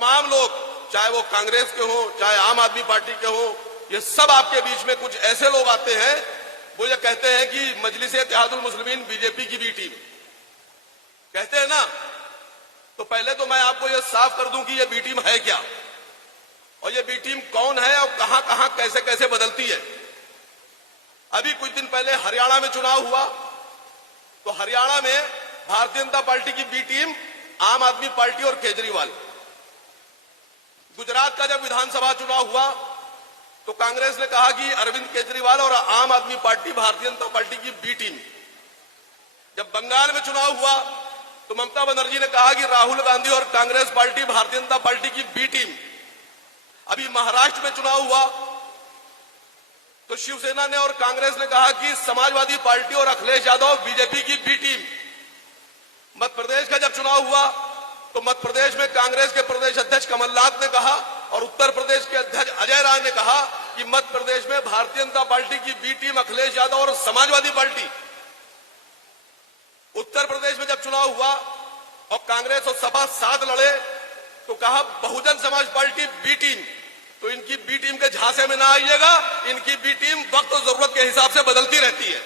तमाम लोग, चाहे वो कांग्रेस के हों, चाहे आम आदमी पार्टी के हों, ये सब आपके बीच में कुछ ऐसे लोग आते हैं वो ये कहते हैं कि मजलिस-ए-इत्तेहादुल मुस्लिमीन बीजेपी की बी टीम कहते हैं ना। तो पहले तो मैं आपको ये साफ कर दूं कि ये बी टीम है क्या, और ये बी टीम कौन है और कहां कहां कैसे कैसे बदलती है। अभी कुछ दिन पहले हरियाणा में चुनाव हुआ, तो हरियाणा में भारतीय जनता पार्टी की बी टीम आम आदमी पार्टी और केजरीवाल। गुजरात का जब विधानसभा चुनाव हुआ तो कांग्रेस ने कहा कि अरविंद केजरीवाल और आम आदमी पार्टी भारतीय जनता पार्टी की बी टीम। जब बंगाल में चुनाव हुआ तो ममता बनर्जी ने कहा कि राहुल गांधी और कांग्रेस पार्टी भारतीय जनता पार्टी की बी टीम। अभी महाराष्ट्र में चुनाव हुआ तो शिवसेना ने और कांग्रेस ने कहा कि समाजवादी पार्टी और अखिलेश यादव बीजेपी की बी टीम। मध्य प्रदेश का जब चुनाव हुआ तो मध्य प्रदेश में कांग्रेस के प्रदेश अध्यक्ष कमलनाथ ने कहा और उत्तर प्रदेश के अध्यक्ष अजय राय ने कहा कि मध्य प्रदेश में भारतीय जनता पार्टी की बी टीम अखिलेश यादव और समाजवादी पार्टी। उत्तर प्रदेश में जब चुनाव हुआ और कांग्रेस और सपा साथ लड़े तो कहा Bahujan Samaj party B team. तो इनकी बी टीम के झांसे में ना आइएगा, इनकी बी टीम वक्त और जरूरत के हिसाब से बदलती रहती है।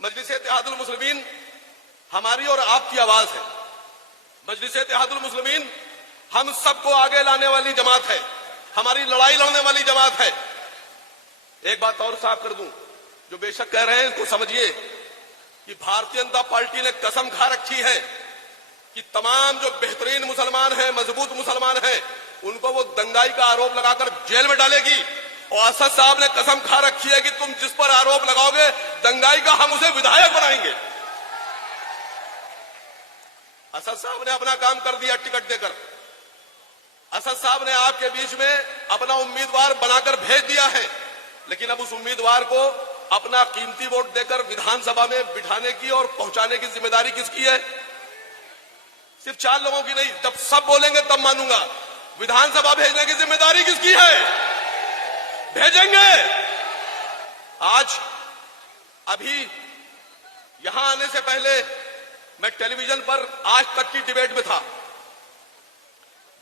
मजलिस-ए-इत्तेहादुल मुस्लिमीन हमारी और आपकी आवाज है। मजलिस-ए-इत्तेहादुल मुस्लिमीन हम सबको आगे लाने वाली जमात है, हमारी लड़ाई लड़ने वाली जमात है। एक बात और साफ कर दूं, जो बेशक कह रहे हैं इसको समझिए कि भारतीय जनता पार्टी ने कसम खा रखी है कि तमाम जो बेहतरीन मुसलमान हैं, मजबूत मुसलमान हैं, उनको वो दंगाई का आरोप लगाकर जेल में डालेगी। और असद साहब ने कसम खा रखी है कि तुम जिस पर आरोप लगाओगे दंगाई का, हम उसे विधायक बनाएंगे। असद साहब ने अपना काम कर दिया टिकट देकर। असद साहब ने आपके बीच में अपना उम्मीदवार बनाकर भेज दिया है, लेकिन अब उस उम्मीदवार को अपना कीमती वोट देकर विधानसभा में बिठाने की और पहुंचाने की जिम्मेदारी किसकी है? सिर्फ 4 लोगों की नहीं, जब सब बोलेंगे तब मानूंगा। विधानसभा भेजने की जिम्मेदारी किसकी है? भेजेंगे। आज अभी यहां आने से पहले मैं टेलीविजन पर आज तक की डिबेट में था।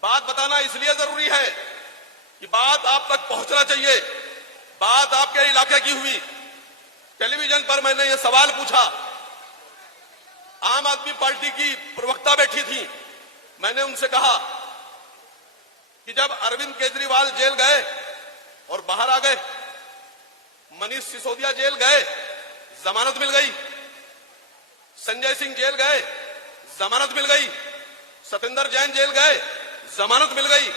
बात बताना इसलिए जरूरी है कि बात आप तक पहुंचना चाहिए। बात आपके इलाके की हुई। टेलीविजन पर मैंने ये सवाल पूछा, आम आदमी पार्टी की प्रवक्ता बैठी थी, मैंने उनसे कहा कि जब अरविंद केजरीवाल जेल गए और बाहर आ गए, मनीष सिसोदिया जेल गए, जमानत मिल गई, संजय सिंह जेल गए, जमानत मिल गई, सतेंद्र जैन जेल गए, जमानत मिल गई,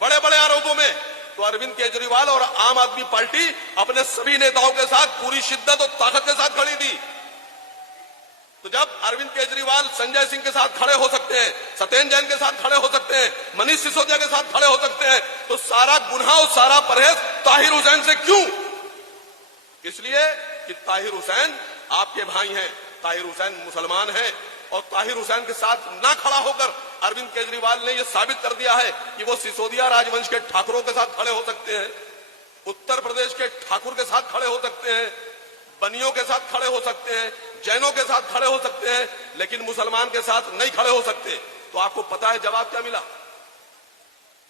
बड़े बड़े आरोपों में, तो अरविंद केजरीवाल और आम आदमी पार्टी अपने सभी नेताओं के साथ पूरी शिद्दत और ताकत के साथ खड़ी थी। तो जब अरविंद केजरीवाल संजय सिंह के साथ खड़े हो सकते हैं, सतेंद्र जैन के साथ खड़े हो सकते हैं, मनीष सिसोदिया के साथ खड़े हो सकते हैं, तो सारा गुनाह और सारा परहेज ताहिर हुसैन से क्यों? इसलिए कि ताहिर हुसैन आपके भाई हैं, ताहिर हुसैन मुसलमान हैं, और ताहिर हुसैन के साथ ना खड़ा होकर अरविंद केजरीवाल ने यह साबित कर दिया है कि वो सिसोदिया राजवंश के ठाकुरों के साथ खड़े हो सकते हैं, उत्तर प्रदेश के ठाकुर के साथ खड़े हो सकते हैं, बनियों के साथ खड़े हो सकते हैं, जैनों के साथ खड़े हो सकते हैं, लेकिन मुसलमान के साथ नहीं खड़े हो सकते। तो आपको पता है जवाब क्या मिला?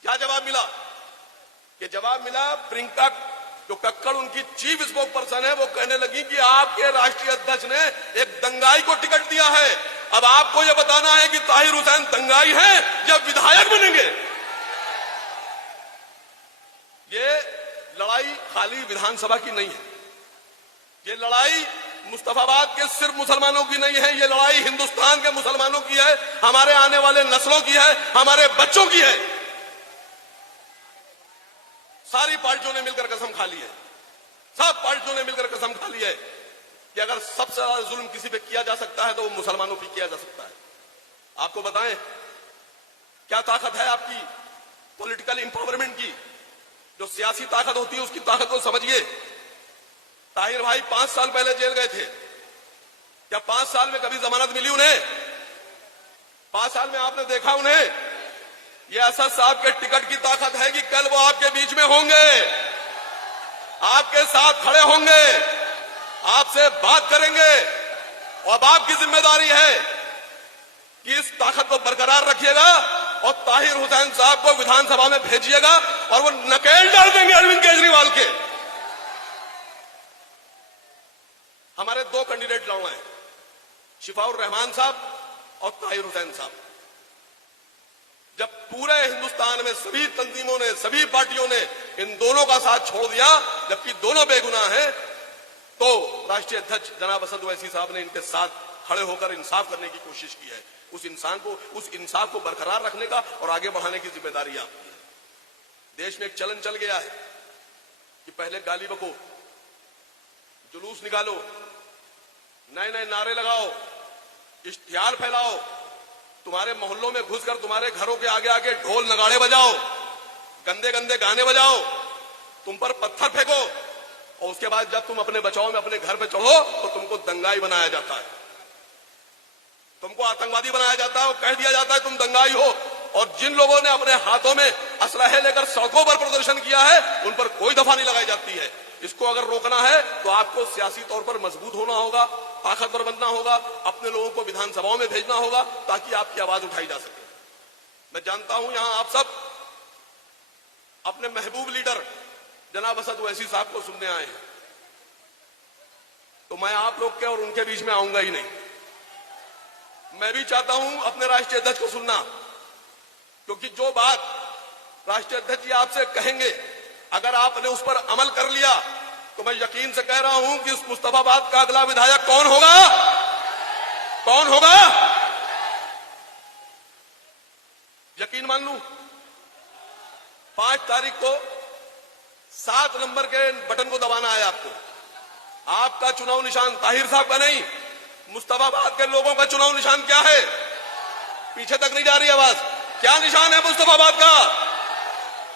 क्या जवाब मिला? कि जवाब मिला, प्रियंका जो कक्कड़ उनकी चीफ स्पोक पर्सन है, वो कहने लगी कि आपके राष्ट्रीय अध्यक्ष ने एक दंगाई को टिकट दिया है, अब आपको यह बताना है कि ताहिर हुसैन दंगाई है या विधायक बनेंगे। ये लड़ाई खाली विधानसभा की नहीं है, ये लड़ाई मुस्तफाबाद के सिर्फ मुसलमानों की नहीं है, ये लड़ाई हिंदुस्तान के मुसलमानों की है, हमारे आने वाले नस्लों की है, हमारे बच्चों की है। सारी पार्टियों ने मिलकर कसम खा ली है, सब पार्टियों ने मिलकर कसम खा ली है कि अगर सबसे ज्यादा जुल्म किसी पे किया जा सकता है तो वो मुसलमानों पे किया जा सकता है। आपको बताएं क्या ताकत है आपकी पॉलिटिकल इंपावरमेंट की, जो सियासी ताकत होती है उसकी ताकत को समझिए। ताहिर भाई 5 साल पहले जेल गए थे, क्या 5 साल में कभी जमानत मिली उन्हें? 5 साल में आपने देखा उन्हें? यह असद साहब के टिकट की ताकत है कि कल वो आपके बीच में होंगे, आपके साथ खड़े होंगे, आपसे बात करेंगे, और अब आपकी जिम्मेदारी है कि इस ताकत को बरकरार रखिएगा और ताहिर हुसैन साहब को विधानसभा में भेजिएगा और वो नकेल डाल देंगे अरविंद केजरीवाल के। हमारे दो कैंडिडेट लड़ रहे हैं, शिफाउर रहमान साहब और ताहिर हुसैन साहब। जब पूरे हिंदुस्तान में सभी तंजीमों ने, सभी पार्टियों ने इन दोनों का साथ छोड़ दिया, जबकि दोनों बेगुनाह हैं, तो राष्ट्रीय अध्यक्ष जनाब असद ओवैसी साहब ने इनके साथ खड़े होकर इंसाफ करने की कोशिश की है। उस इंसाफ को बरकरार रखने का और आगे बढ़ाने की जिम्मेदारी आपकी है। देश में एक चलन चल गया है कि पहले गाली बको, जुलूस निकालो, नए नए नारे लगाओ, इश्तिहार फैलाओ, तुम्हारे मोहल्लों में घुसकर तुम्हारे घरों के आगे आगे ढोल नगाड़े बजाओ, गंदे गंदे गाने बजाओ, तुम पर पत्थर फेंको, और उसके बाद जब तुम अपने बचाव में अपने घर पे चढ़ो तो तुमको दंगाई बनाया जाता है, तुमको आतंकवादी बनाया जाता है और कह दिया जाता है तुम दंगाई हो। और जिन लोगों ने अपने हाथों में असलहे लेकर सड़कों पर प्रदर्शन किया है उन पर कोई दफा नहीं लगाई जाती है। इसको अगर रोकना है तो आपको सियासी तौर पर मजबूत होना होगा, ताकतवर बनना होगा, अपने लोगों को विधानसभाओं में भेजना होगा ताकि आपकी आवाज उठाई जा सके। मैं जानता हूं यहां आप सब अपने महबूब लीडर जनाब असद ओवैसी साहब को सुनने आए हैं, तो मैं आप लोग के और उनके बीच में आऊंगा ही नहीं। मैं भी चाहता हूं अपने राष्ट्रीय अध्यक्ष को सुनना, क्योंकि जो बात राष्ट्रीय अध्यक्ष जी आपसे कहेंगे अगर आपने उस पर अमल कर लिया तो मैं यकीन से कह रहा हूं कि उस मुस्तफाबाद का अगला विधायक कौन होगा? कौन होगा? यकीन मान लूं 5 तारीख को 7 नंबर के बटन को दबाना है आपको। आपका चुनाव निशान ताहिर साहब का नहीं, मुस्तफाबाद के लोगों का चुनाव निशान क्या है? पीछे तक नहीं जा रही आवाज। क्या निशान है मुस्तफाबाद का?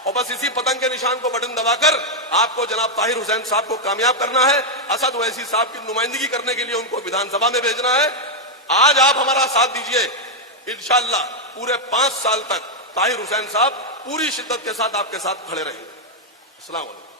और बस इसी पतंग के निशान को बटन दबाकर आपको जनाब ताहिर हुसैन साहब को कामयाब करना है। असद ओवैसी साहब की नुमाइंदगी करने के लिए उनको विधानसभा में भेजना है। आज आप हमारा साथ दीजिए, इंशाअल्लाह पूरे 5 साल तक ताहिर हुसैन साहब पूरी शिद्दत के साथ आपके साथ खड़े रहेंगे। अस्सलाम वालेकुम।